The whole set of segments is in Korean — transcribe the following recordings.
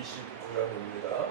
29장입니다.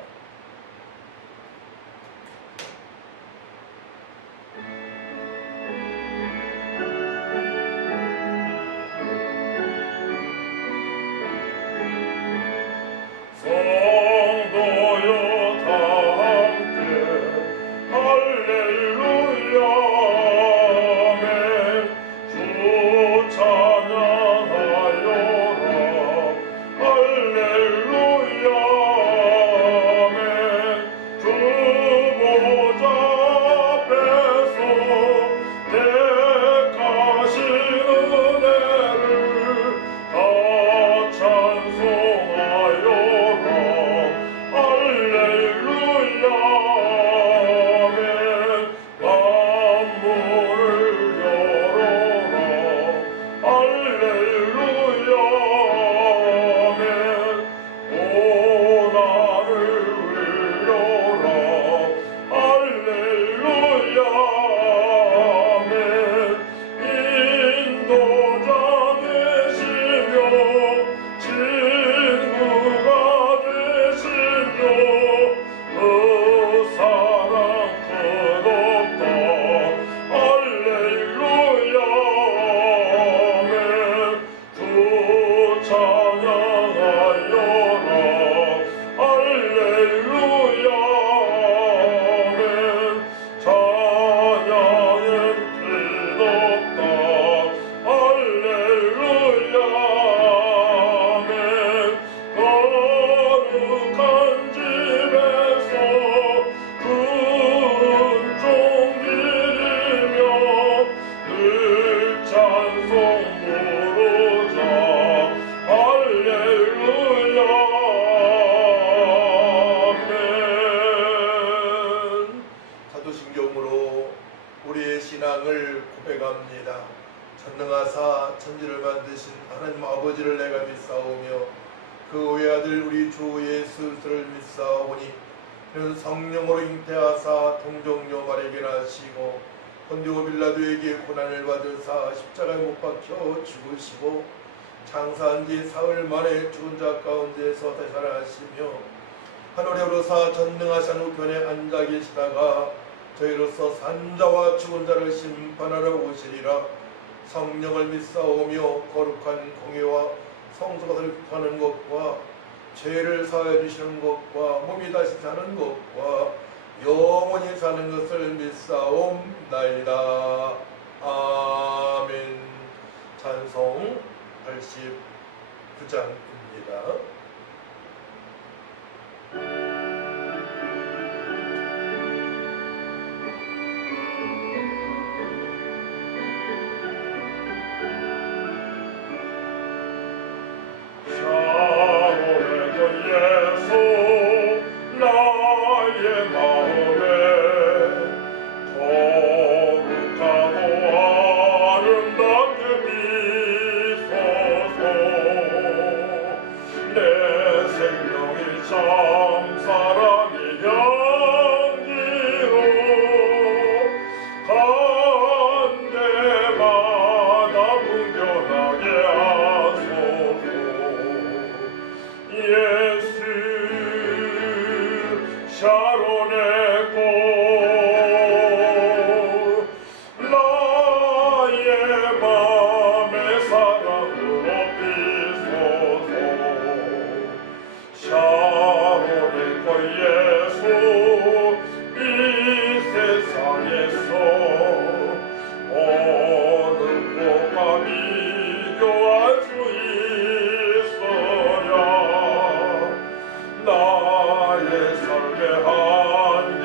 전능하사 천지를 만드신 하나님 아버지를 내가 믿사오며 그 외아들 우리 주 예수를 믿사오니 그는 성령으로 잉태하사 동정녀 마리아에게 나시고 본디오 빌라도에게 고난을 받으사 십자가에 못 박혀 죽으시고 장사한 지 사흘 만에 죽은 자 가운데서 다시 살아나시며 하늘에 오르사 전능하신 우편에 앉아 계시다가 저희로서 산자와 죽은 자를 심판하러 오시리라. 성령을 믿사오며 거룩한 공예와 성소가 설립하는 것과 죄를 사하여 주시는 것과 몸이 다시 사는 것과 영원히 사는 것을 믿사옵나이다. 아멘. 찬송 89장입니다. 나의 삶의 한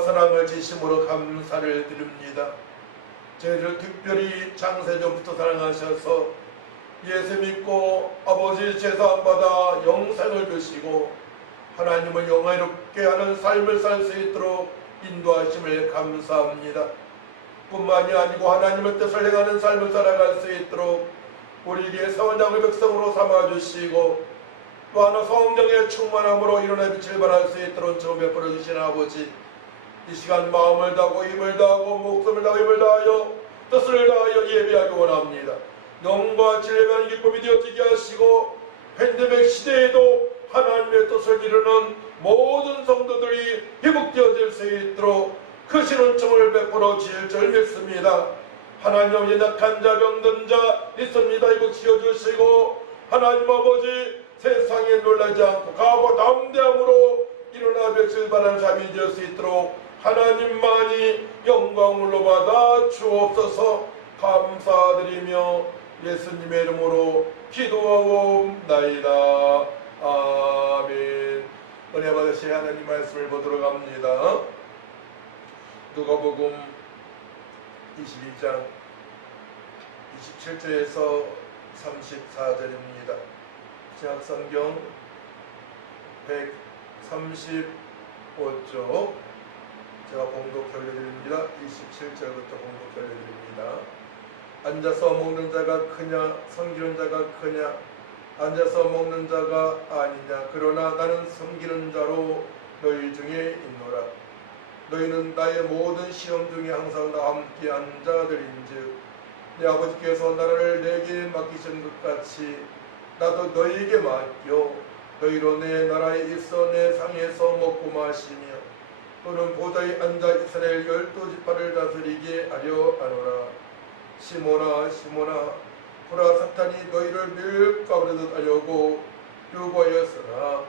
사랑을 지심으로 감사를 드립니다. 저희를 특별히 창세전부터 사랑하셔서 예수 믿고 아버지 제사받아 영생을 주시고 하나님을 영화롭게 하는 삶을 살 수 있도록 인도하심을 감사합니다. 뿐만이 아니고 하나님의 뜻을 행하는 삶을 살아갈 수 있도록 우리에게 선양의 백성으로 삼아주시고 또 하나 성령의 충만함으로 일어나 빛을 발할 수 있도록 좀 베풀어 주신 아버지, 이 시간 마음을 다하고 힘을 다하고 목숨을 다하고 힘을 다하여 뜻을 다하여 예배하기 원합니다. 영과 진리의 기쁨이 되어지게 하시고 팬데믹 시대에도 하나님의 뜻을 이루는 모든 성도들이 회복되어질 수 있도록 크신 은총을 베풀어 주실 줄 믿습니다. 하나님, 연약한 자, 병든 자 있습니다. 회복시켜 주시고 하나님 아버지, 세상에 놀라지 않고 가고 담대함으로 일어나 백sil 바라는 삶이 될 수 있도록 하나님만이 영광으로 받아 주옵소서. 감사드리며 예수님의 이름으로 기도하옵나이다. 아멘. 은혜 받으실 하나님 말씀을 보도록 합니다. 누가복음 22장 27절에서 34절입니다. 신약성경 135쪽 제가 봉독 결례드립니다. 27절부터 봉독 결례드립니다. 앉아서 먹는 자가 크냐 섬기는 자가 크냐, 앉아서 먹는 자가 아니냐. 그러나 나는 섬기는 자로 너희 중에 있노라. 너희는 나의 모든 시험 중에 항상 나와 함께 앉아 들인즉 내 아버지께서 나라를 내게 맡기신 것 같이 나도 너희에게 맡겨 너희로 내 나라에 있어 내 상에서 먹고 마시며 또는 보좌에 앉아 이스라엘 12지파를 다스리게 하려 하노라. 시몬아 시몬아, 보라, 사탄이 너희를 밀가루듯 하려고 요구하였으나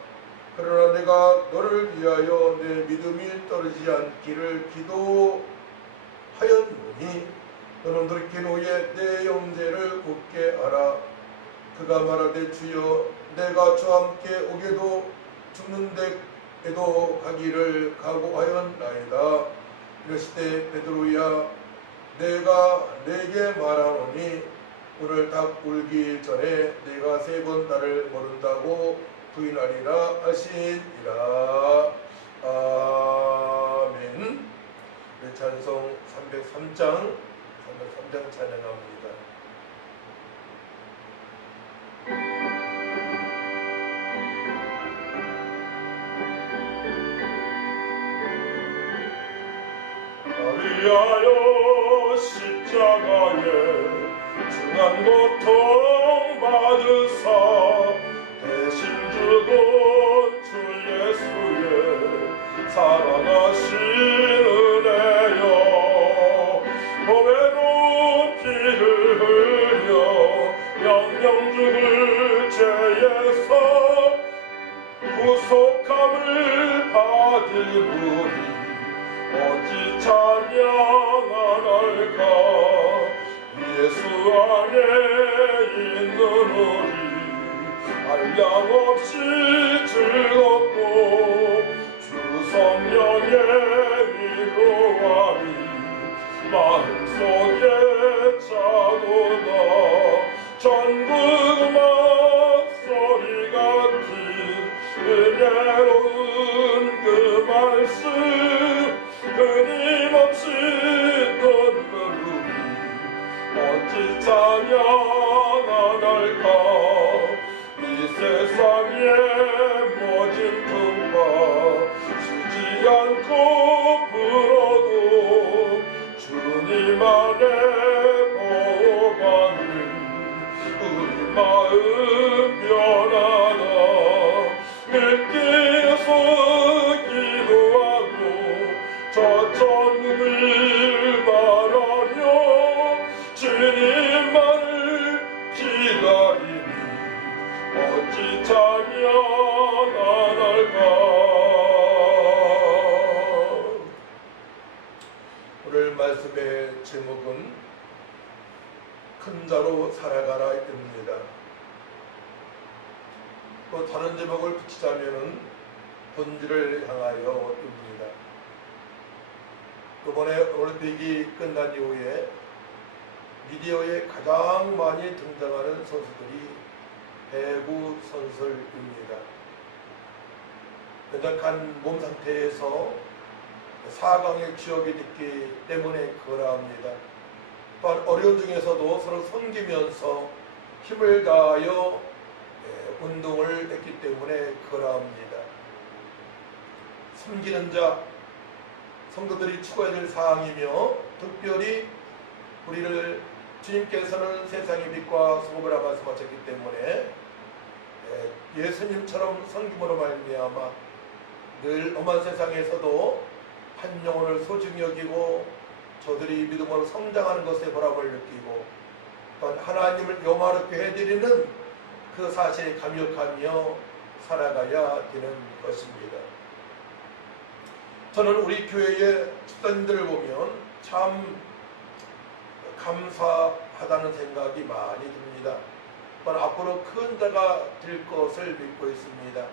그러나 내가 너를 위하여 내 믿음이 떨어지지 않기를 기도하였노니 너는 돌이킨 후에 내 형제를 굳게 하라. 그가 말하되 주여 내가 저와 함께 오게도 죽는 데에도 가기를 각오하였나이다. 이르시되 베드로야 내가 내게 말하노니 오늘 닭 울기 전에 내가 3번 나를 모른다고 부인하리라 하시니라. 아멘. 찬송 303장 찬양합니다. 위하여 십자가에 중한 고통 받으사 대신 죽은 주 예수의 사랑하신 은혜여, 보배로 피를 흘려 영영 죽을 죄에서 구속함을 받을 우리 어찌 찬양하날까. 예수 안에 있는 우리 한량없이 즐겁고 주 성령의 위로함이 마음속에 차도다. 전국 음악소리 같은 은혜로운 그 말씀 끊임없이 듣는 우리 어찌 찬양하날까. 이 세상의 모진 풍파 쉬지 않고 불어도 주님 안에 보호받는 우리 마음 변하나. 믿기서 기도하고 저천국을 바라며 주님만을 기다리니 어찌 찬양하날까. 오늘 말씀의 제목은 큰 자로 살아가라입니다. 또 다른 제목을 붙이자면은 본질을 향하여입니다. 이번에 올림픽이 끝난 이후에 미디어에 가장 많이 등장하는 선수들이 배구 선수입니다. 연약한 몸 상태에서 4강에 지역이 됐기 때문에 그러합니다. 또한 어려운 중에서도 서로 섬기면서 힘을 다하여 운동을 했기 때문에 그러합니다. 섬기는 자, 성도들이 추구해야 될 사항이며 특별히 우리를 주님께서는 세상의 빛과 소금이라 말씀하셨기 때문에 예수님처럼 섬김으로 말미암아 늘 험한 세상에서도 한 영혼을 소중히 여기고 저들이 믿음으로 성장하는 것에 보람을 느끼고 또한 하나님을 영화롭게 해드리는 그 사실에 감격하며 살아가야 되는 것입니다. 저는 우리 교회의 집사님들을 보면 참 감사하다는 생각이 많이 듭니다. 또한 앞으로 큰 자가 될 것을 믿고 있습니다.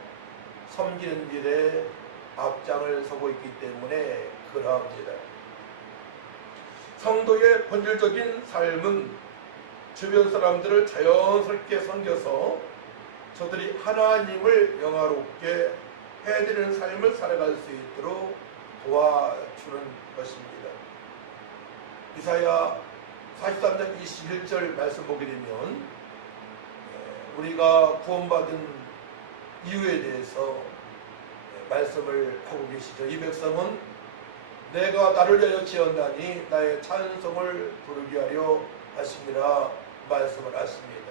섬기는 일에 앞장을 서고 있기 때문에 그러합니다. 성도의 본질적인 삶은 주변 사람들을 자연스럽게 섬겨서 저들이 하나님을 영화롭게 해드리는 삶을 살아갈 수 있도록 도와주는 것입니다. 이사야 43장 21절 말씀 보게 되면 우리가 구원받은 이유에 대해서 말씀을 하고 계시죠. 이 백성은 내가 나를 위하여 지었나니 나의 찬송을 부르게 하려 하심이라 말씀을 하십니다.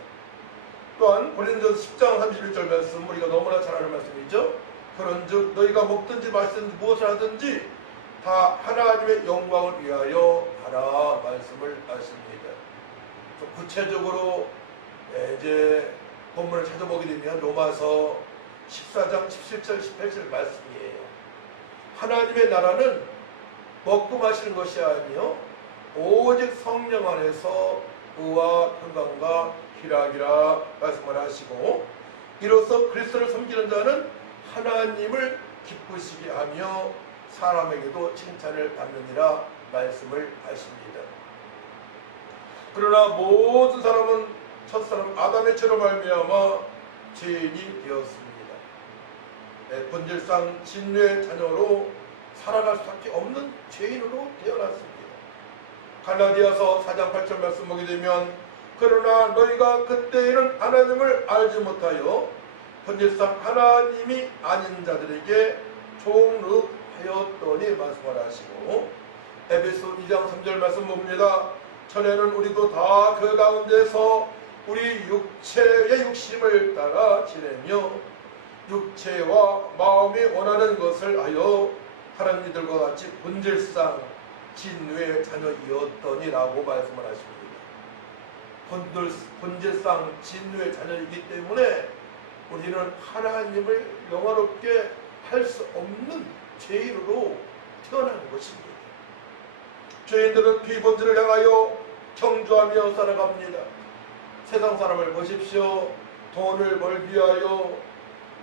또한 고린도전서 10장 31절 말씀 우리가 너무나 잘 아는 말씀이죠. 그런즉 너희가 먹든지 마시든지 무엇을 하든지 다 하나님의 영광을 위하여 하라 말씀을 하십니다. 좀 구체적으로 이제 본문을 찾아보게 되면 로마서 14장 17절 18절 말씀이에요. 하나님의 나라는 먹고 마시는 것이 아니요 오직 성령 안에서 의와 평강과 희락이라 말씀을 하시고 이로써 그리스도를 섬기는 자는 하나님을 기쁘시게 하며 사람에게도 칭찬을 받느니라 말씀을 하십니다. 그러나 모든 사람은 첫사람 아담의 죄로 말미암아 죄인이 되었습니다. 본질상 진노의 자녀로 살아갈 수밖에 없는 죄인으로 태어났습니다. 갈라디아서 4장 8절 말씀 보게 되면 그러나 너희가 그때에는 하나님을 알지 못하여 본질상 하나님이 아닌 자들에게 종르하였더니 말씀을 하시고 에베소 2장 3절 말씀 봅니다. 전에는 우리도 다 그 가운데서 우리 육체의 욕심을 따라 지내며 육체와 마음이 원하는 것을 하여 다른 이들과 같이 본질상 진노의 자녀이었더니라고 말씀을 하십니다. 본질상 진노의 자녀이기 때문에 우리는 하나님을 영화롭게 할 수 없는 죄인으로 태어난 것입니다. 죄인들은 비본질을 향하여 경주하며 살아갑니다. 세상 사람을 보십시오. 돈을 벌기 위하여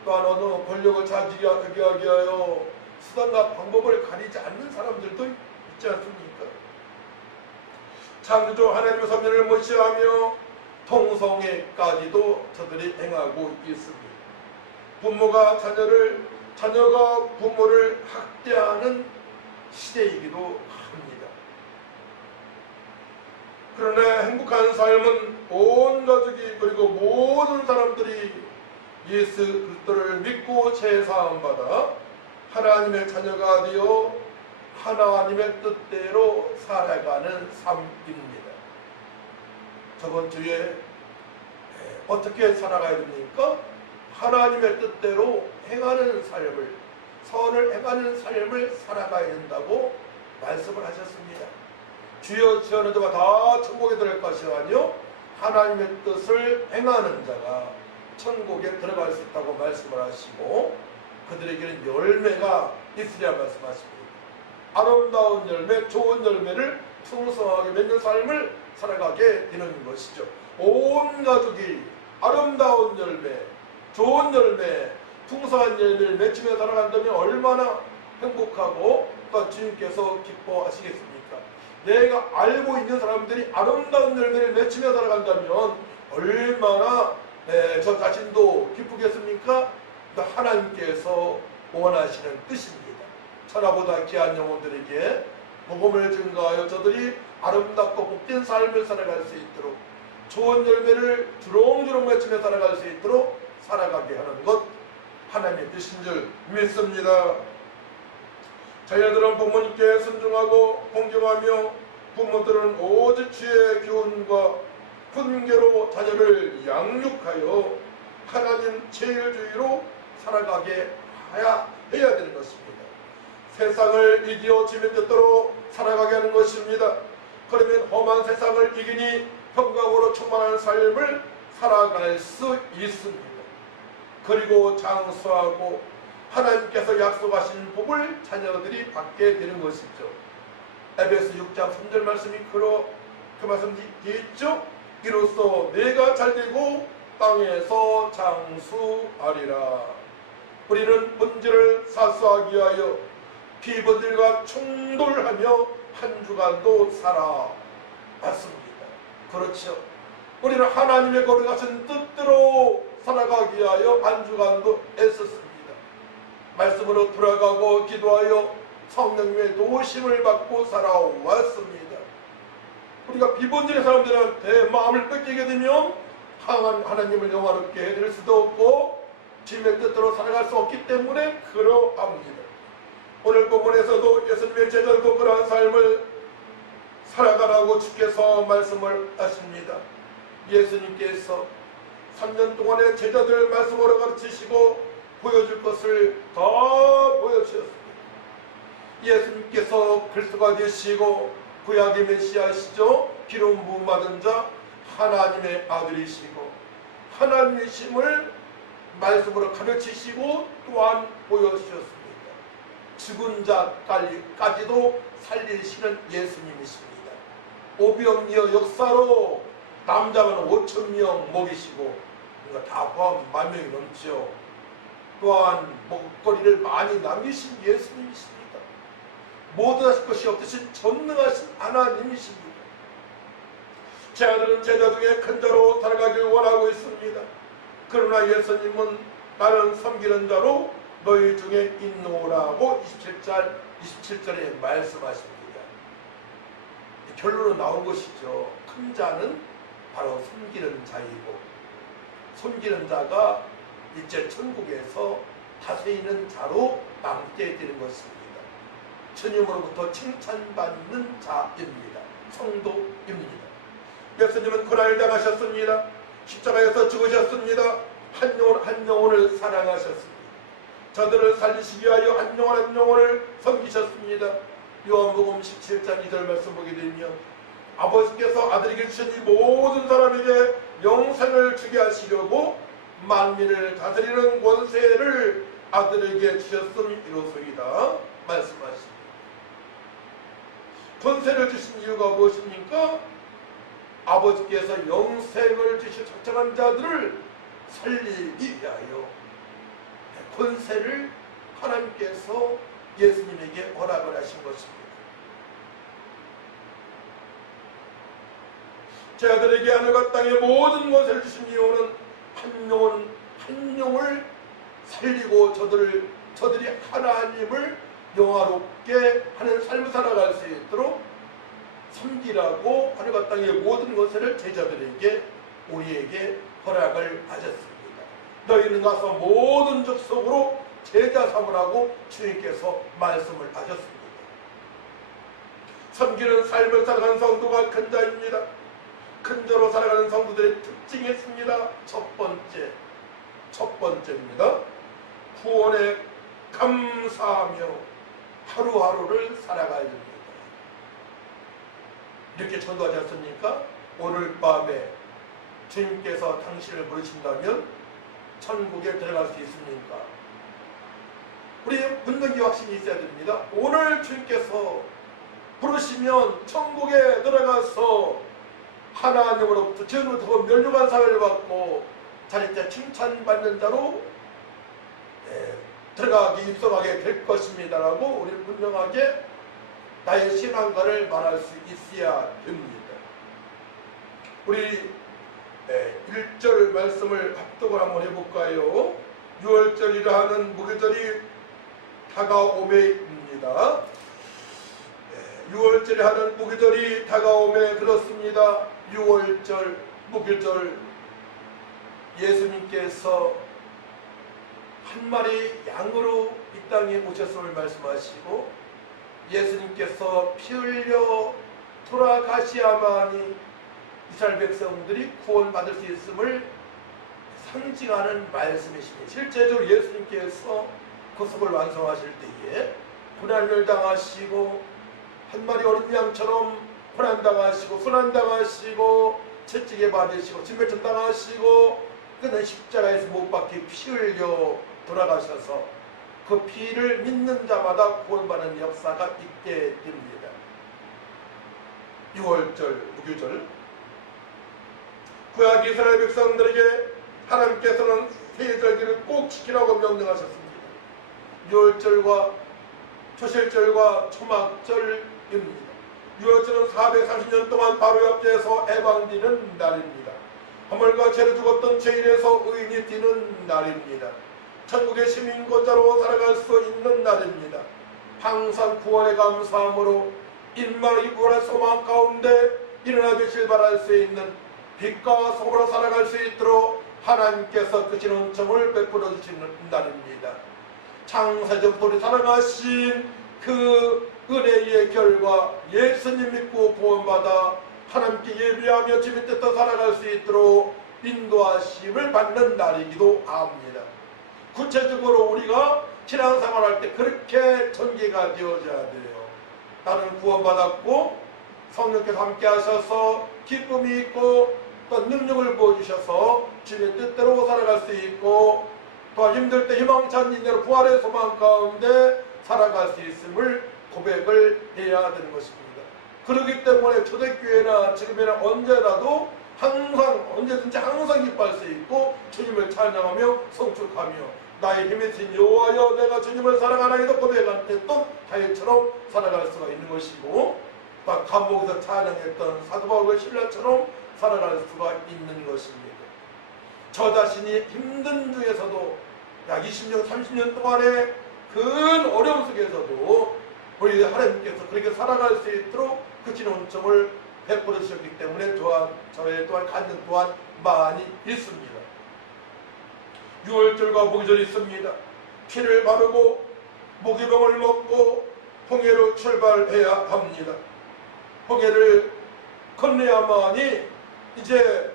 또한 어느 권력을 차지하게 하기 위하여 수단과 방법을 가리지 않는 사람들도 있지 않습니까? 창조주 하나님의 섭리를 무시하며 통성애까지도 저들이 행하고 있습니다. 부모가 자녀가 부모를 학대하는 시대이기도 합니다. 그러나 행복한 삶은 온 가족이 그리고 모든 사람들이 예수 그리스도를 믿고 죄사함 받아 하나님의 자녀가 되어 하나님의 뜻대로 살아가는 삶입니다. 저번 주에 어떻게 살아가야 됩니까? 하나님의 뜻대로 행하는 삶을, 선을 행하는 삶을 살아가야 된다고 말씀을 하셨습니다. 주여 지어는 자가 다 천국에 들어갈 것이 아니요 하나님의 뜻을 행하는 자가 천국에 들어갈 수 있다고 말씀을 하시고 그들에게는 열매가 있으리라 말씀하십니다. 아름다운 열매, 좋은 열매를 풍성하게 맺는 삶을 살아가게 되는 것이죠. 온 가족이 아름다운 열매, 좋은 열매, 풍성한 열매를 맺으며 살아간다면 얼마나 행복하고 과연 주님께서 기뻐하시겠습니까? 내가 알고 있는 사람들이 아름다운 열매를 맺히며 살아간다면 얼마나 저 자신도 기쁘겠습니까? 하나님께서 원하시는 뜻입니다. 천하보다 귀한 영혼들에게 복음을 증거하여 저들이 아름답고 복된 삶을 살아갈 수 있도록 좋은 열매를 주렁주렁 맺히며 살아갈 수 있도록 살아가게 하는 것 하나님의 뜻인 줄 믿습니다. 자녀들은 부모님께 순종하고 공경하며 부모들은 오직 주의 교훈과 훈계로 자녀를 양육하여 하나님 제일주의로 살아가게 해야 되는 것입니다. 세상을 이기어 주의 뜻대로 살아가게 하는 것입니다. 그러면 험한 세상을 이기니 평강으로 충만한 삶을 살아갈 수 있습니다. 그리고 장수하고 하나님께서 약속하신 복을 자녀들이 받게 되는 것이죠. 에베소 6장 3절 말씀이 그 말씀이 있죠. 이로써 내가 잘되고 땅에서 장수하리라. 우리는 문제를 사수하기 위하여 비번들과 충돌하며 한 주간도 살아왔습니다. 그렇죠. 우리는 하나님의 거룩하신 뜻대로 살아가기 위하여 한 주간도 애썼습니다. 말씀으로 돌아가고 기도하여 성령님의 도우심을 받고 살아왔습니다. 우리가 비본질의 사람들한테 마음을 뺏기게 되면 하나님을 영화롭게 해드릴 수도 없고 주님의 뜻대로 살아갈 수 없기 때문에 그러합니다. 오늘 본문에서도 예수님의 제자들도 그러한 삶을 살아가라고 주께서 말씀을 하십니다. 예수님께서 3년 동안의 제자들 말씀으로 가르치시고 보여줄 것을 다 보여주셨습니다. 예수님께서 그리스도가 되시고 구약의 메시아시죠. 기름 부음 받은 자 하나님의 아들이시고 하나님이심을 말씀으로 가르치시고 또한 보여주셨습니다. 죽은 자까지도 살리시는 예수님이십니다. 오병이어 역사로 남자는 5,000명 먹이시고 다 포함 10,000명이 넘죠. 또한 먹거리를 많이 남기신 예수님이십니다. 모든 하실 것이 없으신 전능하신 하나님이십니다. 제 아들은 제자 중에 큰 자로 살아가길 원하고 있습니다. 그러나 예수님은 나는 섬기는 자로 너희 중에 있노라고 27절에 말씀하십니다. 결론은 나온 것이죠. 큰 자는 바로 섬기는 자이고 섬기는 자가 이제 천국에서 다스리는 자로 남게 되는 것입니다. 주님으로부터 칭찬받는 자입니다. 성도입니다. 예수님은 고난을 당하셨습니다. 십자가에서 죽으셨습니다. 한 영혼을 사랑하셨습니다. 저들을 살리시기 위하여 한 영혼을 섬기셨습니다. 요한복음 17장 2절 말씀 보게 되면 아버지께서 아들에게 주신 이 모든 사람에게 영생을 주게 하시려고 만민을 다스리는 권세를 아들에게 주셨음이로소이다 말씀하십니다. 권세를 주신 이유가 무엇입니까? 아버지께서 영생을 주신 적절한 자들을 살리기 위하여 권세를 하나님께서 예수님에게 허락을 하신 것입니다. 제 아들에게 하늘과 땅의 모든 권세를 주신 이유는 한 영을 살리고 저들이 하나님을 영화롭게 하는 삶을 살아갈 수 있도록 섬기라고 하늘과 땅의 모든 것을 제자들에게 우리에게 허락을 하셨습니다. 너희는 가서 모든 족속으로 제자 삼으라고 주님께서 말씀을 하셨습니다. 섬기는 삶을 살아가는 성도가 큰 자입니다. 큰 자로 살아가는 성도들의 특징이 있습니다. 첫 번째입니다. 구원에 감사하며 하루하루를 살아가야 됩니다. 이렇게 전도하지 않습니까? 오늘 밤에 주님께서 당신을 부르신다면 천국에 들어갈 수 있습니까? 우리의 분명히 확신이 있어야 됩니다. 오늘 주님께서 부르시면 천국에 들어가서 하나님으로부터 죄로부터 멸류관 사회를 받고 자기 때 칭찬받는 자로 들어가기 입성하게 될 것입니다라고 우리는 분명하게 나의 신앙과를 말할 수 있어야 됩니다. 우리 1절 말씀을 합독을 한번 해볼까요? 6월절이라 하는 무교절이 다가오매입니다. 6월절에 하는 무교절이 다가오매 그렇습니다. 6월절 무교절 예수님께서 한 마리 양으로 이 땅에 오셨음을 말씀하시고 예수님께서 피 흘려 돌아가시야만이 이스라엘 백성들이 구원받을 수 있음을 상징하는 말씀이십니다. 실제적으로 예수님께서 구속을 완성하실 때에 고난을 당하시고 한 마리 어린 양처럼 고난당하시고 순환당하시고 채찍에 맞으시고 진멸전 당하시고 그는 십자가에서 못 박혀 피 흘려 돌아가셔서 그 피를 믿는 자마다 구원받는 역사가 있게 됩니다. 6월절 무교절 구약 이스라엘 백성들에게 하나님께서는 세 절기를 꼭 지키라고 명령하셨습니다. 6월절과 초실절과 초막절입니다. 6월절은 430년 동안 바로 옆에서 해방되는 날입니다. 허물과 죄로 죽었던 죄인에서 의인이 뛰는 날입니다. 천국의 시민권자로 살아갈 수 있는 날입니다. 항상 구원에 감사함으로 인망이 부활한 소망 가운데 일어나 주실 바랄 수 있는 빛과 소금으로 살아갈 수 있도록 하나님께서 그 진원점을 베풀어 주시는 날입니다. 창세전부터 우리 살아가신 그 은혜의 결과 예수님 믿고 구원받아 하나님께 예배하며 주의 뜻대로 살아갈 수 있도록 인도하심을 받는 날이기도 합니다. 구체적으로 우리가 신앙생활할 때 그렇게 전개가 되어져야 돼요. 나는 구원받았고 성령께서 함께 하셔서 기쁨이 있고 또 능력을 부어주셔서 주의 뜻대로 살아갈 수 있고 또 힘들 때 희망찬 인내로 부활의 소망 가운데 살아갈 수 있음을 고백을 해야 되는 것입니다. 그렇기 때문에 초대교회나 지금이나 언제라도 항상 언제든지 항상 기뻐할 수 있고 주님을 찬양하며 성축하며 나의 힘이 신 여호와여 내가 주님을 사랑하나이다 고백했던 다윗처럼 살아갈 수가 있는 것이고 또 감옥에서 찬양했던 사도 바울과 신라처럼 살아갈 수가 있는 것입니다. 저 자신이 힘든 중에서도 약 20년 30년 동안의 큰 어려움 속에서도 우리 하나님께서 그렇게 살아갈 수 있도록 그 진원점을 베풀어 주셨기 때문에 또한 저의 또한 간증 또한 많이 있습니다. 6월절과 무교절이 있습니다. 피를 바르고 무기병을 먹고 홍해로 출발해야 합니다. 홍해를 건너야만이 이제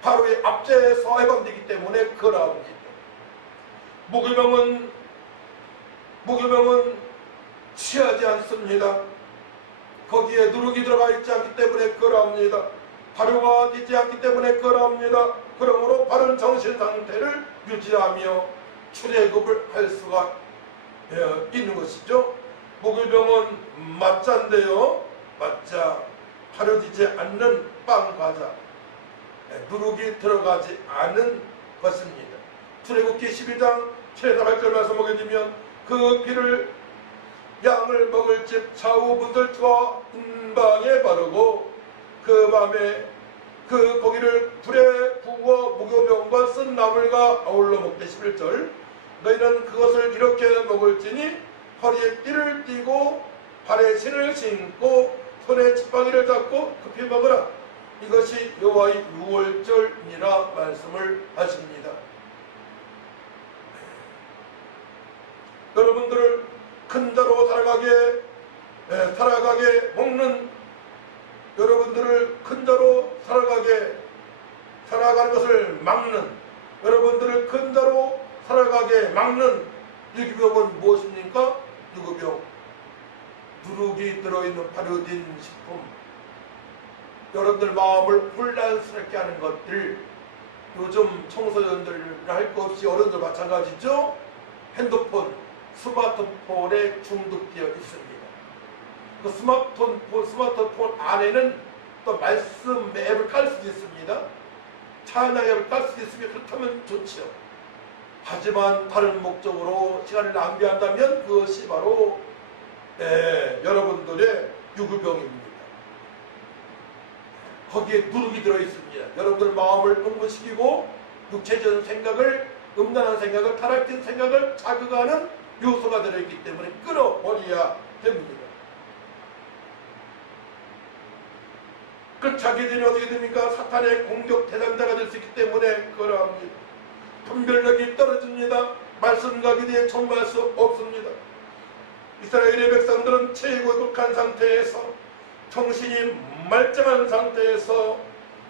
바로의 압제에서 해방되기 때문에 그러합니다. 무교병은 취하지 않습니다. 거기에 누룩이 들어가 있지 않기 때문에 그러합니다. 발효가 되지 않기 때문에 그러합니다. 그러므로 바른 정신 상태를 유지하며 출애굽을 할 수가 있는 것이죠. 무교병은 맛자인데요. 맛자, 발효되지 않는 빵 과자, 누룩이 들어가지 않은 것입니다. 출애굽기 12장 7에서 8절 말씀 보게 되면 그 피를 양을 먹을 집 좌우 문들과 인방에 바르고 그 밤에 그 고기를 불에 구워 무교병과 쓴 나물과 아울러 먹되 11절 너희는 그것을 이렇게 먹을지니 허리에 띠를 띠고 발에 신을 신고 손에 지팡이를 잡고 급히 먹으라. 이것이 여호와의 유월절이라 말씀을 하십니다. 여러분들을 큰 자로 살아가게 먹는 여러분들을 큰 자로 살아가는 것을 막는 여러분들을 큰 자로 살아가게 막는 유기병은 무엇입니까? 유기병, 누룩이 들어있는 발효된 식품, 여러분들 마음을 혼란스럽게 하는 것들. 요즘 청소년들 할 거 없이 어른들 마찬가지죠. 핸드폰, 스마트폰에 중독되어 있습니다. 그 스마트폰 안에는 또 말씀 앱을 깔 수도 있습니다. 찬양 앱을 깔 수도 있으면 그렇다면 좋죠. 하지만 다른 목적으로 시간을 낭비한다면 그것이 바로 여러분들의 유구병입니다. 거기에 누룩이 들어있습니다. 여러분들 마음을 흥분시키고 육체적인 생각을, 음란한 생각을, 타락된 생각을 자극하는 요소가 들어있기 때문에 끊어버려야 됩니다. 그 자기들이 어떻게 됩니까? 사탄의 공격 대상자가 될 수 있기 때문에 그러합니다. 분별력이 떨어집니다. 말씀과 기도에 정말 수 없습니다. 이스라엘의 백성들은 최고 극한 상태에서, 정신이 말짱한 상태에서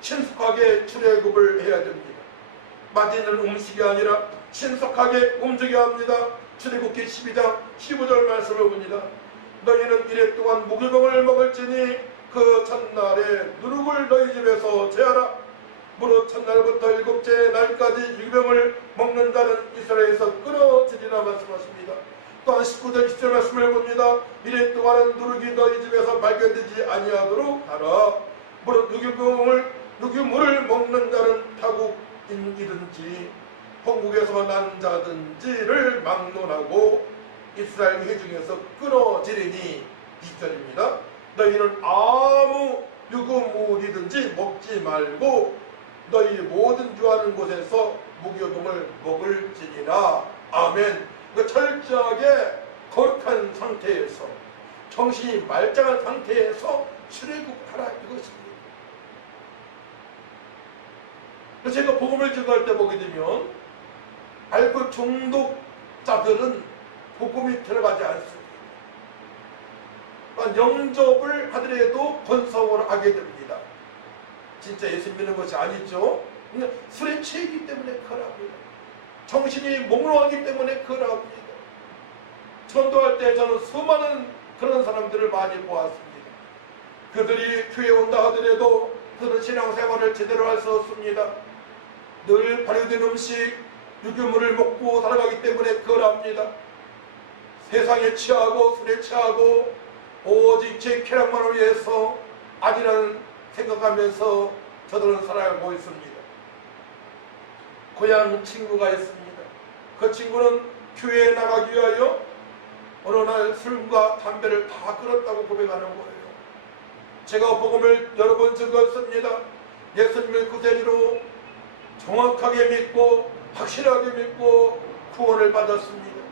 신속하게 출애굽을 해야 됩니다. 맛있는 음식이 아니라 신속하게 움직여야 합니다. 출애굽기 12장 15절 말씀을 봅니다. 너희는 이래 동안 무교병을 먹을지니 그 첫날에 누룩을 너희 집에서 제하라. 무릇 첫날부터 일곱째 날까지 유병을 먹는 자는 이스라엘에서 끊어지리라 말씀하십니다. 또한 19절 20절 말씀을 봅니다. 이래 동안은 누룩이 너희 집에서 발견되지 아니하도록 하라. 무릇 누룩물을 먹는 자는 타국인이든지 홍국에서 난 자든지를 막론하고 이스라엘 회중에서 끊어지리니 20절입니다. 너희는 아무 유구물이든지 먹지 말고 너희 모든 주하는 곳에서 무교병을 먹을지니라. 아멘. 철저하게 거룩한 상태에서, 정신이 말짱한 상태에서 출애굽하라 이것입니다. 제가 복음을 증거할 때 보게 되면 알코올 중독자들은 복음이 들어가지 않습니다. 영접을 하더라도 번성을 하게 됩니다. 진짜 예수 믿는 것이 아니죠. 그냥 술에 취했기 때문에 그러합니다. 정신이 몽롱하기 때문에 그러합니다. 전도할 때 저는 수많은 그런 사람들을 많이 보았습니다. 그들이 교회에 온다 하더라도 그들은 신앙생활을 제대로 할 수 없습니다. 늘 발효된 음식, 유교물을 먹고 살아가기 때문에 그러합니다. 세상에 취하고 술에 취하고 오직 제 쾌락만을 위해서 아니라는 생각하면서 저들은 살아가고 있습니다. 고향 친구가 있습니다. 그 친구는 교회에 나가기 위하여 어느 날 술과 담배를 다 끊었다고 고백하는 거예요. 제가 복음을 여러 번 증거했습니다. 예수님을 구세주로 정확하게 믿고 확실하게 믿고 구원을 받았습니다.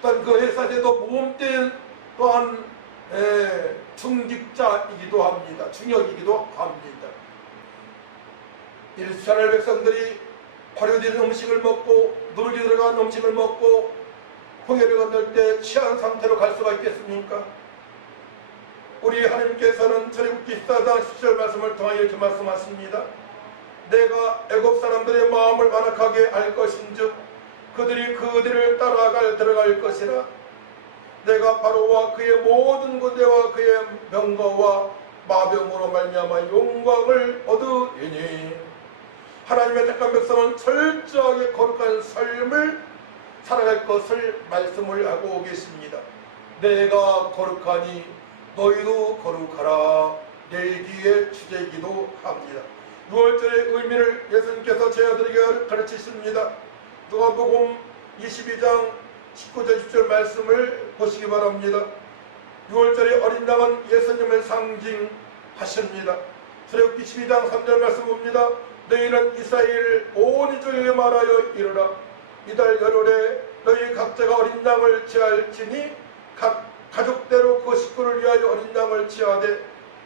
또한 그 회사에도 모범된 또한 중직자이기도 합니다. 중역이기도 합니다. 이스라엘 백성들이 발효된 음식을 먹고 누룩이 들어간 음식을 먹고 홍해를 건널 때 취한 상태로 갈 수가 있겠습니까? 우리 하나님께서는 출애굽기 14장 10절 말씀을 통하여 이렇게 말씀하십니다. 내가 애굽 사람들의 마음을 완악하게 알 것인즉 그들을 따라가 들어갈 것이라. 내가 바로와 그의 모든 군대와 그의 병거와 마병으로 말미암아 영광을 얻으리니. 하나님의 택한 백성은 철저하게 거룩한 삶을 살아갈 것을 말씀을 하고 계십니다. 내가 거룩하니 너희도 거룩하라. 내기의 주제이기도 합니다. 6월절의 의미를 예수님께서 제 아들에게 가르치십니다. 누가복음 22장 19절 20절 말씀을 보시기 바랍니다. 6월절의 어린 양은 예수님을 상징하십니다. 출애굽기 12장 3절 말씀 봅니다. 너희는 이스라엘 온 이족에게 말하여 이르라. 이달 열흘에 너희 각자가 어린 양을 취할지니 각 가족대로 그 식구를 위하여 어린 양을 취하되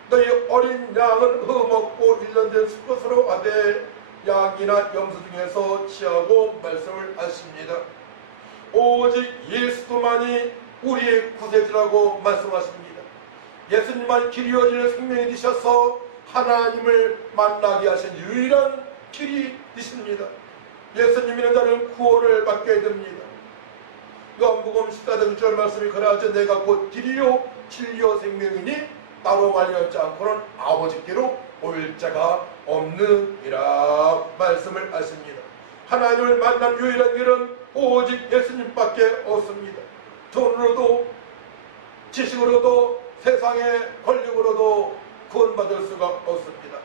너희 어린 양은 흠없고 1년 된 수컷으로 하되 양이나 염소 중에서 취하고 말씀을 하십니다. 오직 예수만이 우리의 구세주라고 말씀하십니다. 예수님만 길이 이어지는 생명이 되셔서 하나님을 만나게 하신 유일한 길이 되십니다. 예수님 믿는 자는 구원을 받게 됩니다. 요한복음 14장 6절 말씀이 그러하죠. 내가 곧 길이요 진리요 생명이니 나로 말미암지 않고는 아버지께로 올 자가 없느니라 말씀을 하십니다. 하나님을 만난 유일한 길은 오직 예수님밖에 없습니다. 돈으로도 지식으로도 세상의 권력으로도 구원받을 수가 없습니다.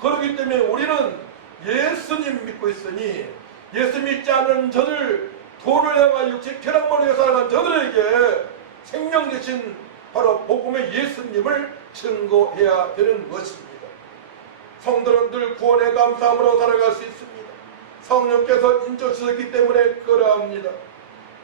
그렇기 때문에 우리는 예수님 믿고 있으니 예수 믿지 않는 저들, 돈을 향한 육체 쾌락만을 위해 살아간 저들에게 생명 되신 바로 복음의 예수님을 증거해야 되는 것입니다. 성도는 늘 구원의 감사함으로 살아갈 수 있습니다. 성령께서 인도주셨기 때문에 그러합니다.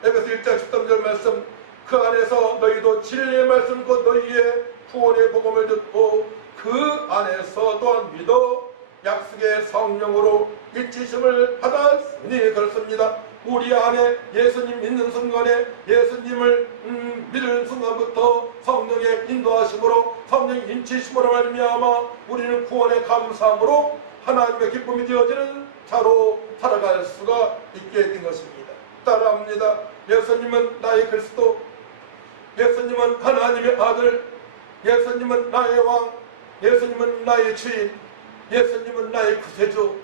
에베소 1장 13절 말씀, 그 안에서 너희도 진리의 말씀 곧 너희의 구원의 복음을 듣고 그 안에서 또한 믿어 약속의 성령으로 일치심을 받았으니 그렇습니다. 우리 안에 예수님 믿는 순간에 예수님을 믿는 순간부터 성령의 인도하심으로 성령의 인치심으로 말미암아 우리는 구원의 감사함으로 하나님의 기쁨이 되어지는 자로 살아갈 수가 있게 된 것입니다. 따라합니다. 예수님은 나의 그리스도, 예수님은 하나님의 아들, 예수님은 나의 왕, 예수님은 나의 주인, 예수님은 나의 구세주,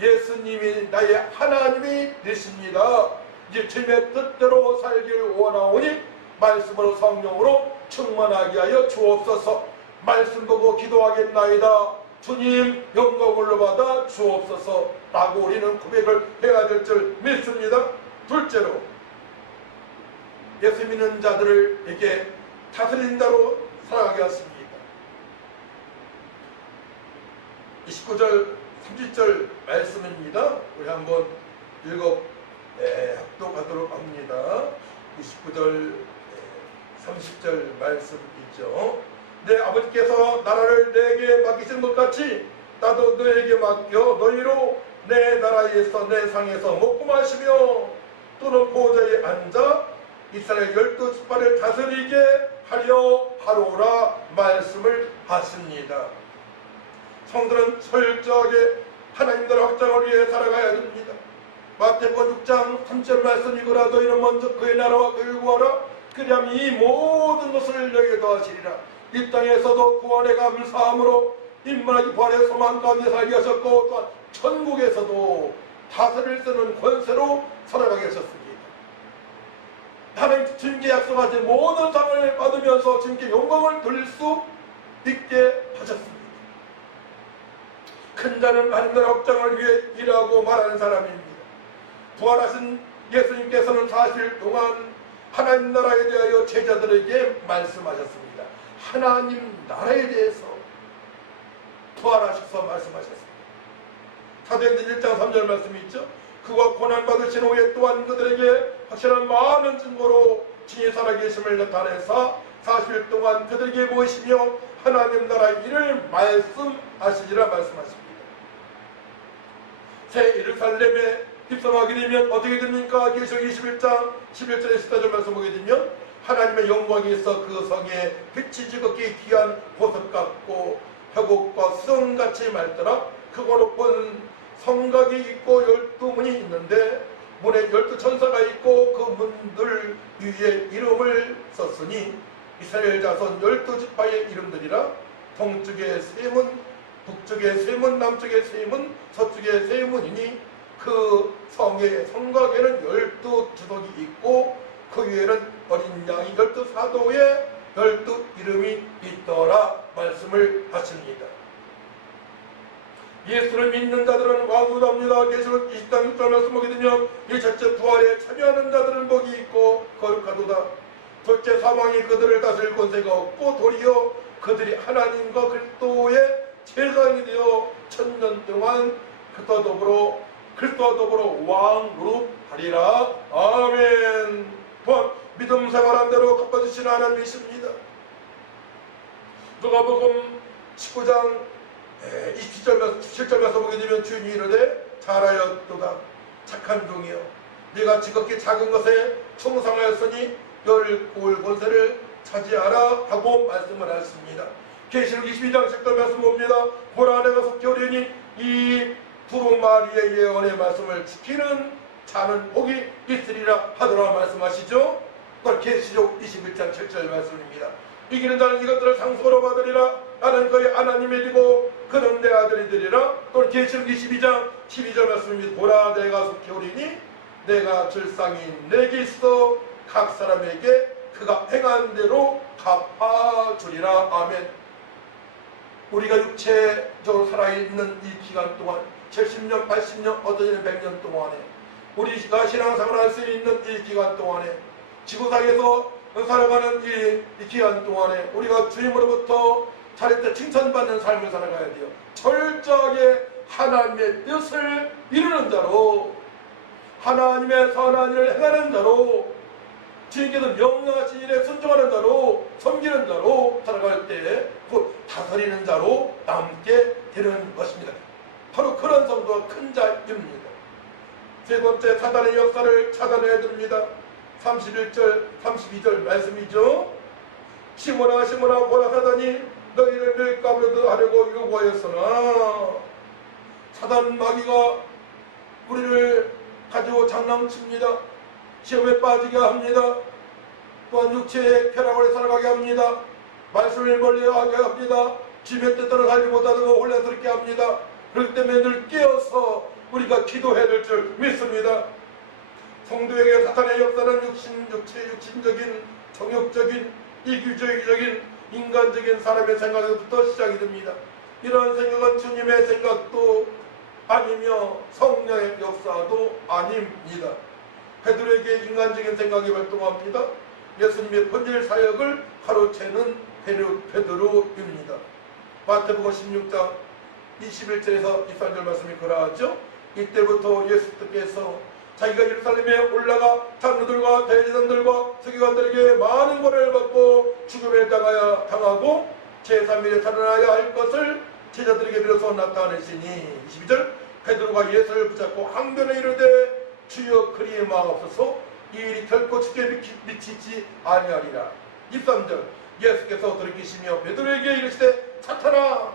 예수님이 나의 하나님이 되십니다. 이제 주님의 뜻대로 살기를 원하오니 말씀으로 성령으로 충만하게 하여 주옵소서. 말씀 보고 기도하겠나이다. 주님 영광을 받아 주옵소서 라고 우리는 고백을 해야 될 줄 믿습니다. 둘째로 예수 믿는 자들에게 다스린 자로 살아가게 하십니다. 29절 30절 말씀입니다. 우리 한번 합독하도록 합니다. 29절 30절 말씀이죠. 내 아버지께서 나라를 내게 맡기신 것 같이 나도 너에게 맡겨 너희로 내 나라에서 내 상에서 먹고 마시며 또는 보좌에 앉아 이스라엘 12지파를 다스리게 하려 하노라 말씀을 하십니다. 성도는 철저하게 하나님 나라 확장을 위해 살아가야 됩니다. 마태복음 6장 3절 말씀이거라. 너희는 먼저 그의 나라와 그를 구하라. 그리하면 이 모든 것을 너희에게 더하시리라. 이 땅에서도 구원의 감사함으로 인문학이 부활의 소망 가운데 살게 하셨고 또한 천국에서도 다스릴 쓰는 권세로 살아가게 하셨습니다. 하나님 주님께 약속하신 모든 상을 받으면서 주님께 영광을 돌릴 수 있게 하셨습니다. 큰 자는 하나님 나라 확장을 위해 일하고 말하는 사람입니다. 부활하신 예수님께서는 40일 동안 하나님 나라에 대하여 제자들에게 말씀하셨습니다. 하나님 나라에 대해서 부활하셔서 말씀하셨습니다. 사도행전 1장 3절 말씀이 있죠. 그가 고난받으신 후에 또한 그들에게 확실한 많은 증거로 진히 살아계심을 나타내사 40일 동안 그들에게 보이시며 하나님 나라 일을 말씀하시리라 말씀하십니다. 새 예루살렘에 입성하게 되면 어떻게 됩니까? 계시록 21장 11절에 14절 말씀 보게 되면 하나님의 영광이 있어 그 성에 빛이 지극히 귀한 보석 같고 혈곡과 수정같이 맑더라. 크고 높은 성곽이 있고 12문이 있는데 문에 12천사가 있고 그 문들 위에 이름을 썼으니 이스라엘 자손 12지파의 이름들이라. 동쪽에 세 문, 북쪽에 세 문, 남쪽에 세 문, 서쪽에 세 문이니 그 성의 성곽에는 12주석이 있고 그 위에는 어린 양이 12사도의 12이름이 있더라 말씀을 하십니다. 예수를 믿는 자들은 왕우답니다. 계시록 20장 6절 말씀 보게 되면 이 첫째 부활에 참여하는 자들은 복이 있고 거룩하도다. 둘째 사망이 그들을 다스릴 권세가 없고 도리어 그들이 하나님과 그리스도의 제사장이 되어 1000년 동안 그리스도와 더불어 왕으로 하리라. 아멘. 또한 믿음 생활한 대로 갚아주시는 하나님이십니다. 누가복음 19장 17절 말씀 보게 되면 주인이 이르되 잘하였도다 착한 종이여 네가 지극히 작은 것에 충성하였으니 열 고을 권세를 차지하라 하고 말씀을 하십니다. 계시록 22장 10절 말씀 봅니다. 보라 내가 속히 오리니 이 두루마리의 예언의 말씀을 지키는 자는 복이 있으리라 하더라 말씀하시죠. 또 계시록 21장 7절 말씀입니다. 이기는 자는 이것들을 상속으로 받으리라. 나는 그의 하나님이 되고 그는 내 아들이 되리라. 또 계시록 22장 12절 말씀입니다. 보라 내가 속히 오리니 내가 줄 상이 내게 있어 각 사람에게 그가 행한 대로 갚아주리라. 아멘. 우리가 육체적으로 살아있는 이 기간 동안 70년, 80년, 어떤 이는 100년 동안에 우리가 신앙생활을 할 수 있는 이 기간 동안에, 지구상에서 살아가는 이 기간 동안에 우리가 주님으로부터 차례때 칭찬받는 삶을 살아가야 돼요. 철저하게 하나님의 뜻을 이루는 자로, 하나님의 선한 일을 행하는 자로, 주님께서 명령하신 일에 순종하는 자로, 섬기는 자로 살아갈 때 곧 다스리는 자로 남게 되는 것입니다. 바로 그런 성도가 큰 자입니다. 세 번째, 사단의 역사를 차단해야 됩니다. 31절 32절 말씀이죠. 시몬아 시몬아 보라, 사단이 너희를 밀가루로 하려고 요구하였으나, 사단 마귀가 우리를 가지고 장난칩니다. 시험에 빠지게 합니다. 또한 육체의 쾌락을 살아가게 합니다. 말씀을 멀리하게 합니다. 주님의 뜻대로 살지 못하고 혼란스럽게 합니다. 그렇기 때문에 늘 깨어서 우리가 기도해야 될 줄 믿습니다. 성도에게 사탄의 역사는 육신적인, 정욕적인, 이기적인, 인간적인 사람의 생각에서부터 시작이 됩니다. 이러한 생각은 주님의 생각도 아니며 성령의 역사도 아닙니다. 베드로에게 인간적인 생각이 발동합니다. 예수님의 본질 사역을 가로채는 베드로입니다. 마태복음 16장 21절에서 23절 말씀이 그러하죠. 이때부터 예수께서 자기가 예루살렘에 올라가 장로들과 대제사장들과 서기관들에게 많은 권한을 받고 죽음을 당하고 제3일에 살아나야 할 것을 제자들에게 비로소 나타내시니, 22절, 베드로가 예수를 붙잡고 항변에 이르되 주여 그리 마옵소서, 이 일이 결코 주께 미치지 아니하리라. 23절, 예수께서 돌이키시며 베드로에게 이르시되 사탄아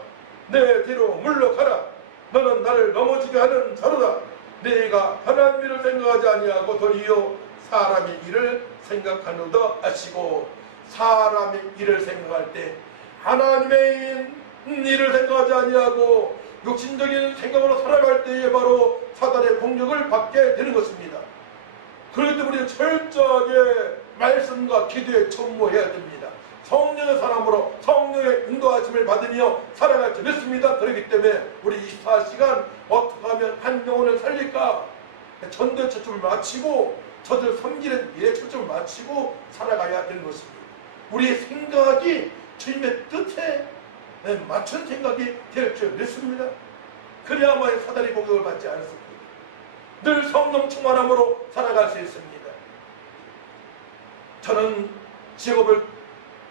내 뒤로 물러가라. 너는 나를 넘어지게 하는 자로다. 내가 하나님 일을 생각하지 아니하고 도리어 사람의 일을 생각하노다 하시고, 사람의 일을 생각할 때 하나님의 일을 생각하지 아니하고 육신적인 생각으로 살아갈 때에 바로 사단의 공격을 받게 되는 것입니다. 그렇기 때문에 우리는 철저하게 말씀과 기도에 전무해야 됩니다. 성령의 사람으로 성령의 인도하심을 받으며 살아갈 줄 믿습니다. 그렇기 때문에 우리 24시간 어떻게 하면 한 영혼을 살릴까? 전도의 초점을 맞추고 저들 섬기는 일에 초점을 맞추고 살아가야 되는 것입니다. 우리의 생각이 주님의 뜻에 맞춘 생각이 될 줄 믿습니다. 그래야만 사단의 공격을 받지 않습니다. 늘 성령 충만함으로 살아갈 수 있습니다. 저는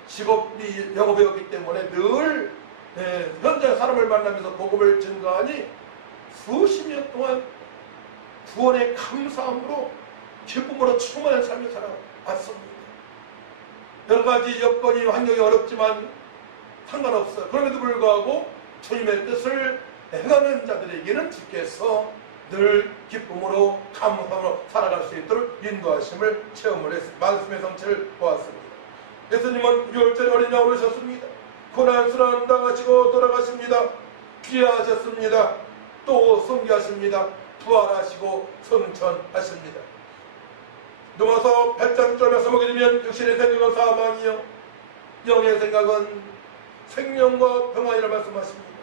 직업이 영업이었기 때문에 늘 현장 사람을 만나면서 복음을 증거하니 수십 년 동안 구원의 감사함으로 기쁨으로 충만한 삶을 살아왔습니다. 여러 가지 여건이 환경이 어렵지만 상관없어요. 그럼에도 불구하고 주님의 뜻을 행하는 자들에게는 주께서 늘 기쁨으로 감사함으로 살아갈 수 있도록 인도하심을 체험을 했습니다. 말씀의 성취를 보았습니다. 예수님은 6월절에 어린 양으로 오셨습니다. 고난스러운 당하시고 돌아가십니다. 귀하셨습니다. 또 승리하십니다. 부활하시고 승천하십니다. 넘어서 8장절 말씀하게 되면 육신의 생각은 사망이요 영의 생각은 생명과 평안이라 말씀하십니다.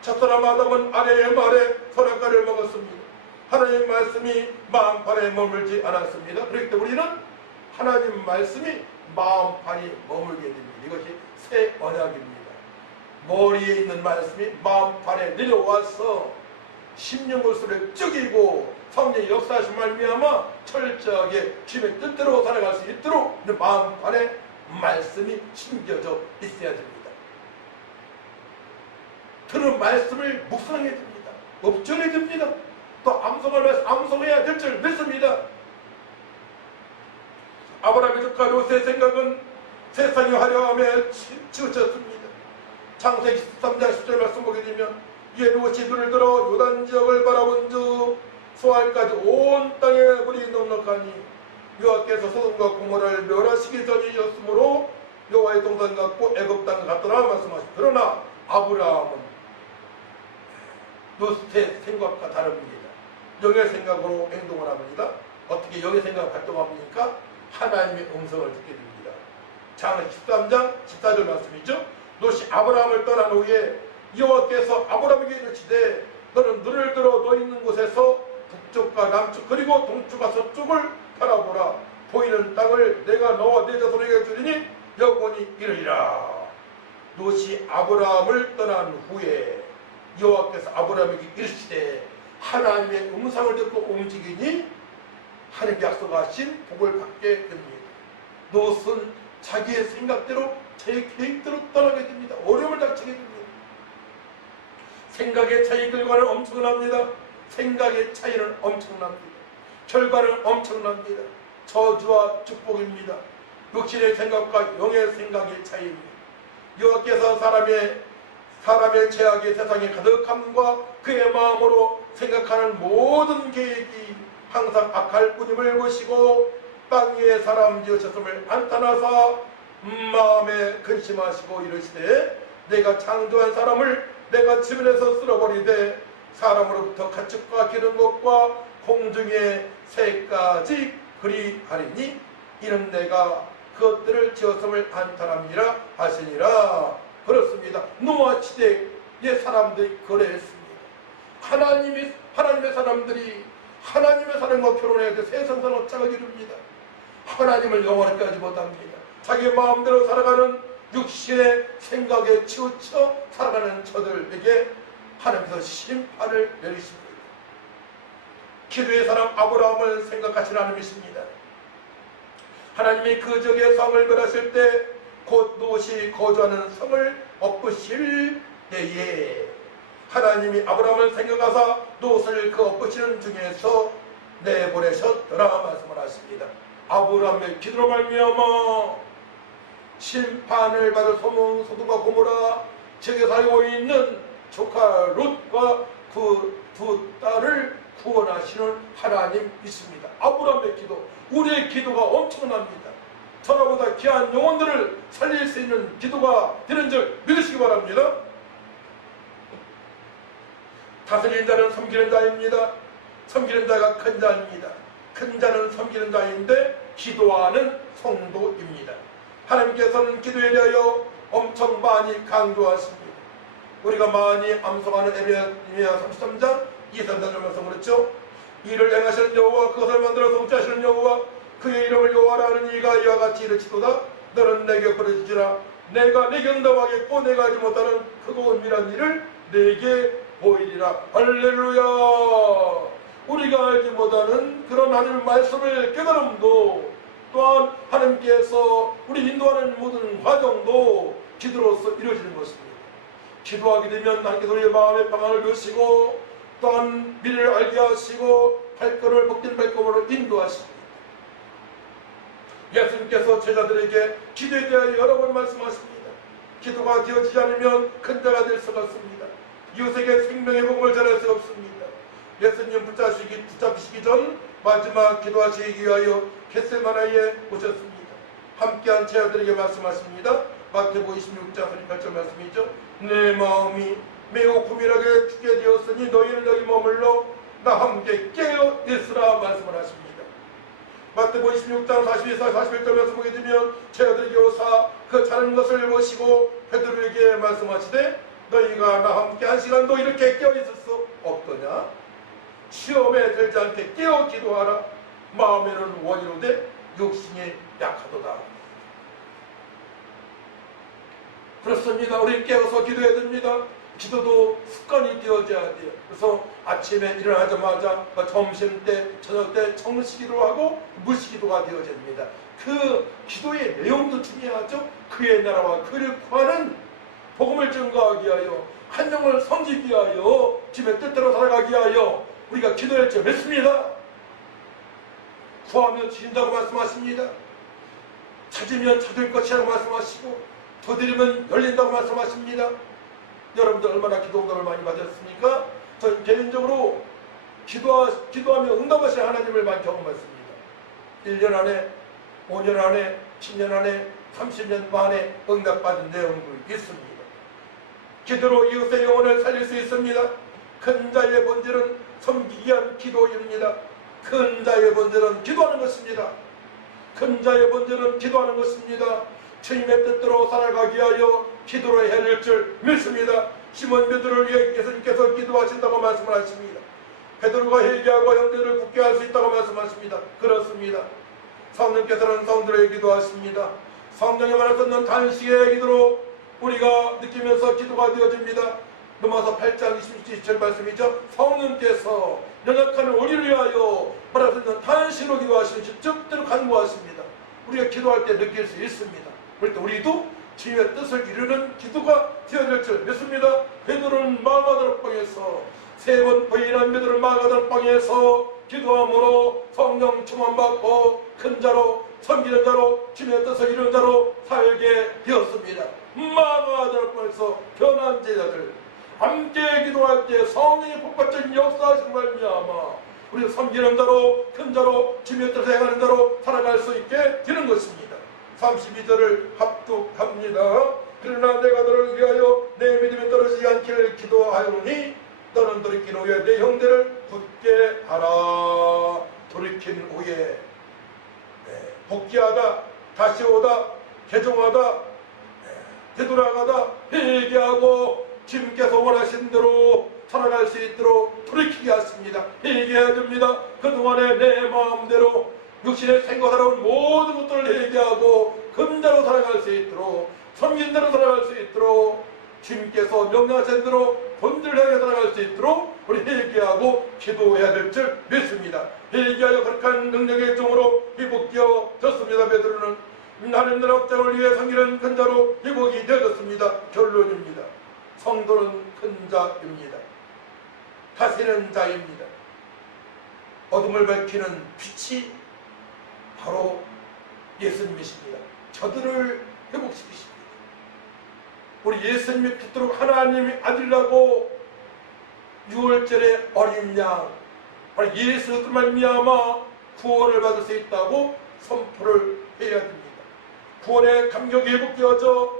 첫사람 아담은 아내의 말에 선악과를 먹었습니다. 하나님의 말씀이 마음판에 머물지 않았습니다. 그렇기 때문에 우리는 하나님 말씀이 마음판이 머물게 됩니다. 이것이 새 언약입니다. 머리에 있는 말씀이 마음판에 내려와서 심령골수를 죽이고 성령의 역사하신 말미암아 철저하게 주님의 뜻대로 살아갈 수 있도록 마음판에 말씀이 심겨져 있어야 됩니다. 들은 말씀을 묵상해야 됩니다. 엎전해야 됩니다. 또 암송해야 될 줄 믿습니다. 아브라함의 조카 롯의 생각은 세상이 화려함에 치우쳤습니다. 창세기 13장 10절 말씀 보게 되면 이에 롯이 눈을 들어 요단 지역을 바라본 즉 소알까지 온 땅에 물이 넉넉하니 여호와께서 소돔과 고모라를 멸하시기 전이었으므로 여호와의 동산 같고 애굽 땅 같더라 말씀하십니다. 그러나 아브라함은 롯의 생각과 다릅니다. 영의 생각으로 행동을 합니다. 어떻게 영의 생각을 발동합니까? 하나님의 음성을 듣게 됩니다. 창세기 13장 14절 말씀이죠. 롯이 아브라함을 떠난 후에 여호와께서 아브라함에게 이르시되 너는 눈을 들어 너 있는 곳에서 북쪽과 남쪽 그리고 동쪽과 서쪽을 바라보라. 보이는 땅을 내가 너와 내 자손에게 주리니 영원히 이르리라. 롯이 아브라함을 떠난 후에 여호와께서 아브라함에게 이르시되 하나님의 음성을 듣고 움직이니 하나님 약속하신 복을 받게 됩니다. 롯은 자기의 생각대로 자기 계획대로 떠나게 됩니다. 어려움을 닥치게 됩니다. 생각의 차이들과는 엄청납니다. 생각의 차이는 엄청납니다. 결과는 엄청납니다. 저주와 축복입니다. 육신의 생각과 영의 생각의 차이입니다. 여호와께서 사람의 죄악의 세상에 가득함과 그의 마음으로 생각하는 모든 계획이 항상 악할 뿐임을 보시고 땅 위에 사람 지으셨음을 안타나사 마음에 근심하시고 이르시되 내가 창조한 사람을 내가 지면에서 쓸어버리되 사람으로부터 가축과 기른 것과 공중의 새까지 그리하리니 이는 내가 그것들을 지었음을 안타람이라 하시니라. 그렇습니다. 노아 시대의 사람들이 그랬습니다. 하나님의 사람들이 하나님의 사람과 결혼해야 돼 세상선 어쩌고 이룹니다. 하나님을 영원히 까지 못합니다. 자기 마음대로 살아가는 육신의 생각에 치우쳐 살아가는 저들에게 하나님께서 심판을 내리십니다. 기도의 사람 아브라함을 생각하시는 하나님이십니다. 하나님이 그 적의 성을 멸하실 때 곧 롯이 거주하는 성을 엎으실 때에 하나님이 아브라함을 생각하사 롯을 그 엎으시는 중에서 내보내셨더라 말씀을 하십니다. 아브라함의 기도로 말미암아 심판을 받을 소돔과 고모라 지역에 살고 있는 조카 롯과 그 두 딸을 구원하시는 하나님 있습니다. 아브라함의 기도, 우리의 기도가 엄청납니다. 저라보다 귀한 영혼들을 살릴 수 있는 기도가 되는 줄 믿으시기 바랍니다. 다스리는 자는 섬기는 자입니다. 섬기는 자가 큰 자입니다. 큰 자는 섬기는 자인데 기도하는 성도입니다. 하나님께서는 기도에 대하여 엄청 많이 강조하십니다. 우리가 많이 암송하는 에레미야 33장 2-3절 말씀 그렇죠? 이를 행하시는 여호와 그것을 만들어서 우짜하시는 여호와 그의 이름을 여호와라 하는 이가 이와 같이 이르시도다. 너는 내게 부르짖으라. 내가 내게 응답하겠고 내가 하지 못하는 크고 은밀한 일을 내게 보이리라. 할렐루야. 우리가 알지 못하는 그런 하나님의 말씀을 깨달음도 또한 하나님께서 우리 인도하는 모든 과정도 기도로서 이루어지는 것입니다. 기도하게 되면 하나님께서 우리의 마음의 방향을 주시고 또한 미래를 알게 하시고 발걸음을 복된 발걸음으로 인도하십니다. 예수님께서 제자들에게 기도에 대하여 여러 번 말씀하십니다. 기도가 되어지지 않으면 큰 자가 될 수가 없습니다. 이웃에게 생명의 복음을 전할 수 없습니다. 예수님 붙잡히시기 전 마지막 기도하시기 위하여 겟세마나에 오셨습니다. 함께한 제자들에게 말씀하십니다. 마태복음 26장 38절 말씀이죠. 내 마음이 매우 고민하게 죽게 되었으니 너희는 여기 머물러 나 함께 깨어 있으라 말씀을 하십니다. 마태복음 26장 42절 41절 말씀 보게 되면 제자들에게 오사 그 자는 것을 보시고 베드로에게 말씀하시되 너희가 나 함께 한 시간도 이렇게 깨어 있을 수 없더냐? 시험에 들지 않게 깨어 기도하라. 마음에는 원이로되 육신이 약하도다. 그렇습니다. 우리 깨어서 기도해야 됩니다. 기도도 습관이 되어져야 돼요. 그래서 아침에 일어나자마자 점심 때, 저녁 때 정식기도 하고 무식기도가 되어져야 됩니다. 그 기도의 내용도 중요하죠. 그의 나라와 그를 구하는 복음을 증거하기 위하여 한 영을 섬기기 위하여 집의 뜻대로 살아가기 위하여 우리가 기도할 줄 믿습니다. 구하면 주신다고 말씀하십니다. 찾으면 찾을 것이라고 말씀하시고 두드리면 열린다고 말씀하십니다. 여러분들 얼마나 기도 응답을 많이 받았습니까? 저는 개인적으로 기도하며 응답하시는 하나님을 많이 경험했습니다. 1년 안에, 5년 안에, 10년 안에, 30년 만에 응답받은 내용도 있습니다. 기도로 이웃의 영혼을 살릴 수 있습니다. 큰 자의 본질은 섬기기 위한 기도입니다. 큰 자의 본질은 기도하는 것입니다. 큰 자의 본질은 기도하는 것입니다. 주님의 뜻대로 살아가기 위하여 기도로 해낼 줄 믿습니다. 시몬 베드로를 위해 예수님께서 기도하신다고 말씀을 하십니다. 베드로가 회개하고 형제를 굳게 할 수 있다고 말씀하십니다. 그렇습니다. 성령께서는 성도에게 기도하십니다. 성령의 말을 듣는 단식의 기도로 우리가 느끼면서 기도가 되어집니다. 로마서 8장 27절 말씀이죠. 성령께서 연약한 우리를 위하여 말을 듣는 단식으로 기도하시는 직접대로 간구하십니다. 우리가 기도할 때 느낄 수 있습니다. 그럴 때 우리도 주님의 뜻을 이루는 기도가 되어야 될 줄 믿습니다. 베드로는 마가다락방에서 3번 부인한 베드로는 마가다락방에서 기도함으로 성령 충만받고 큰 자로 섬기는 자로 주님의 뜻을 이루는 자로 살게 되었습니다. 마가다락방에서 변한 제자들 함께 기도할 때 성령의 폭발적인 역사하신 말미암아 우리 섬기는 자로 큰 자로 주님의 뜻을 행하는 자로 살아갈 수 있게 되는 것입니다. 32절을 합독합니다. 그러나 내가 너를 위하여 내 믿음이 떨어지지 않기를 기도하노니 너는 돌이킨 후에 내 형제를 굳게 하라. 돌이킨 후에 복귀하다, 다시 오다, 개종하다, 되돌아가다, 회개하고 주님께서 원하신 대로 살아갈 수 있도록 돌이키게 하십니다. 회개해야 됩니다. 그동안에 내 마음대로 육신의 생각하라는 모든 것들을 회개하고 금자로 살아갈 수 있도록 섬긴 대로 살아갈 수 있도록 주님께서 명령하신 대로 본질을 향해 살아갈 수 있도록 우리 회개하고 기도해야 될 줄 믿습니다. 회개하여 거룩한 능력의 종으로 회복되어졌습니다. 베드로는 하나님 나라 확장을 위해 섬기는 큰 자로 회복이 되어졌습니다. 결론입니다. 성도는 큰 자입니다. 다스리는 자입니다. 어둠을 밝히는 빛이 바로 예수님이십니다. 저들을 회복시키십니다. 우리 예수님이 그토록 하나님의 아들이라고 6월절에 어린 양 바로 예수를 말미암아 구원을 받을 수 있다고 선포를 해야 됩니다. 구원의 감격이 회복되어져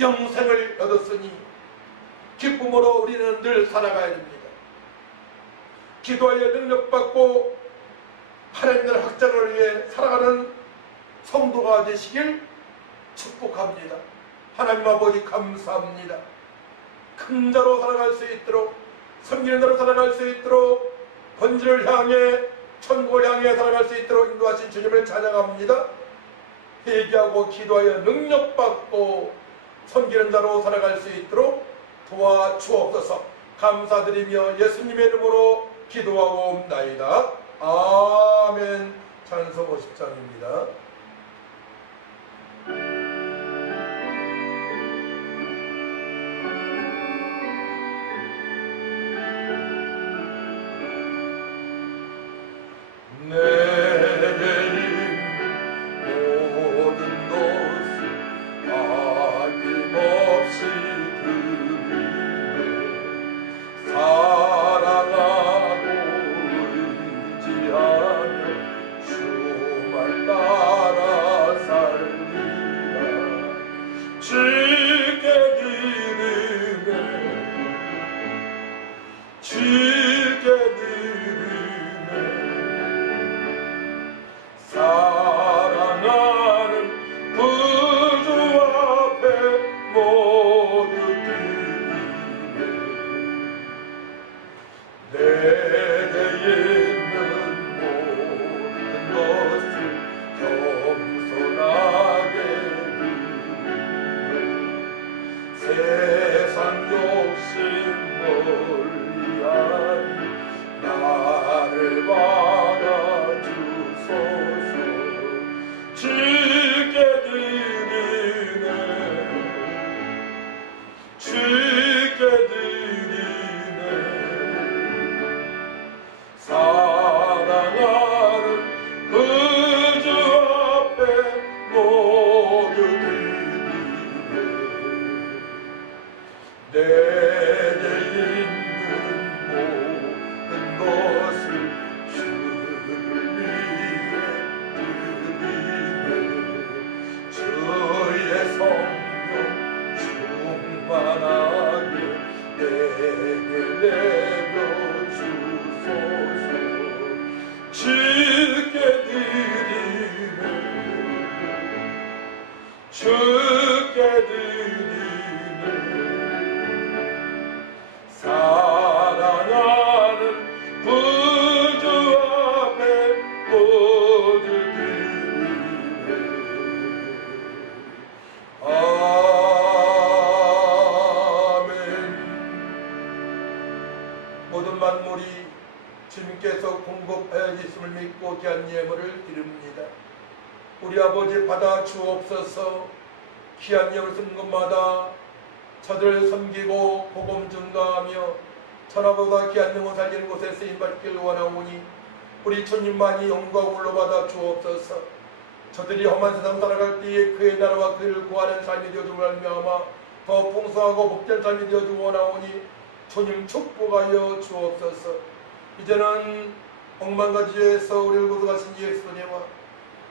영생을 얻었으니 기쁨으로 우리는 늘 살아가야 됩니다. 기도하여 능력받고 하나님 나라 확장을 위해 살아가는 성도가 되시길 축복합니다. 하나님 아버지 감사합니다. 큰 자로 살아갈 수 있도록 섬기는 자로 살아갈 수 있도록 본질을 향해 천국을 향해 살아갈 수 있도록 인도하신 주님을 찬양합니다. 회개하고 기도하여 능력받고 섬기는 자로 살아갈 수 있도록 도와주옵소서. 감사드리며 예수님의 이름으로 기도하고 옵나이다. 아멘. 찬송 50장입니다. 모든 만물이 주님께서 공급하여 있음을 믿고 귀한 예물을 드립니다. 우리 아버지 받아 주옵소서. 귀한 예물 쓰는 것마다 저들을 섬기고 복음 증가하며 천하보다 귀한 영혼 살리는 곳에 쓰임받기를 원하오니 우리 주님만이 영광을 받아 주옵소서. 저들이 험한 세상 살아갈 때에 그의 나라와 그를 구하는 삶이 되어주고 말미암아 더 풍성하고 복된 삶이 되어주고 원하오니 주님 축복하여 주옵소서. 이제는 억만가지에서 우리를 구속하신 예수님과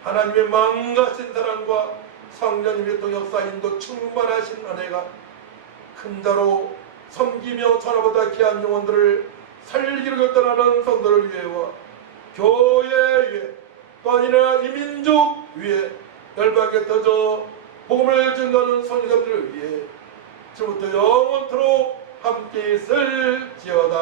하나님의 망가진 사랑과 성령님의 또 역사인도 충만하신 은혜가 큰 자로 섬기며 천하보다 귀한 영혼들을 살리기로 결단하는 성도를 위해와 교회 위에 또 아니라 이민족 위에 열방에 터져 복음을 증거하는 성도들을 위해 지금부터 영원토록 함께 있을지어다.